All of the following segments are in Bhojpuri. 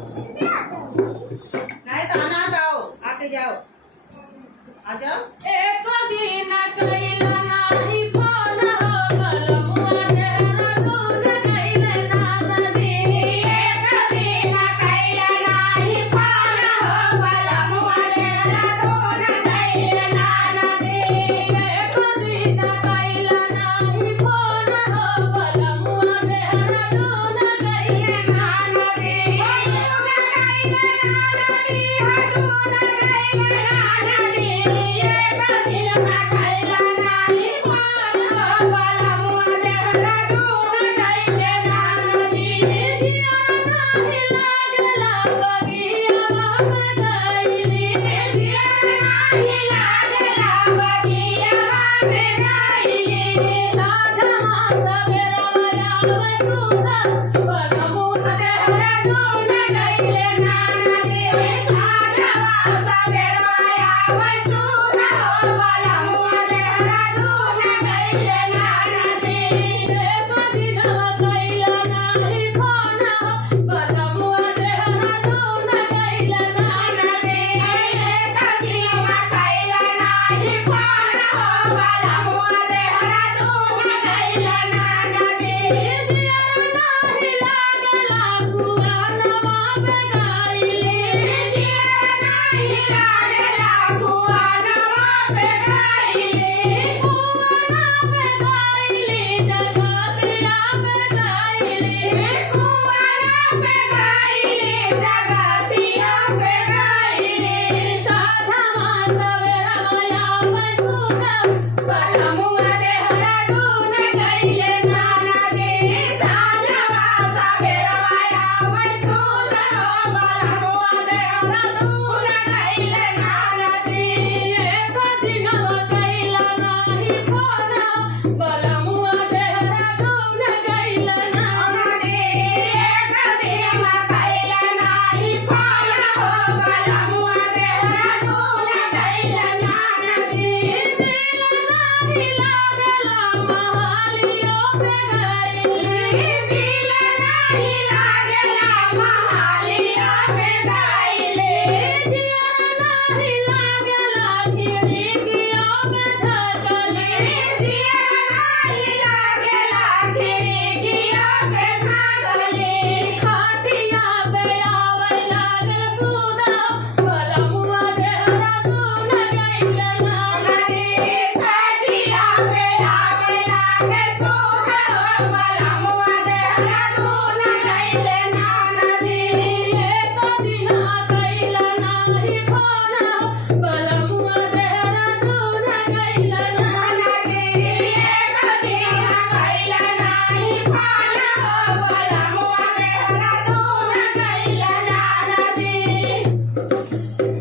नहीं तो अनाथ आओ, आके जाओ, आ जाओ। एक दिन कैला नाही फोन हो बलमुआ देहरा दूर कैले नानदी। एक दिन कैला नाही फोन हो बलमुआ देहरा दूर कैले नानदी। एक दिन कैला नाही फोन हो बलमुआ देहरा दूर कैले नानदी।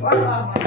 Wow.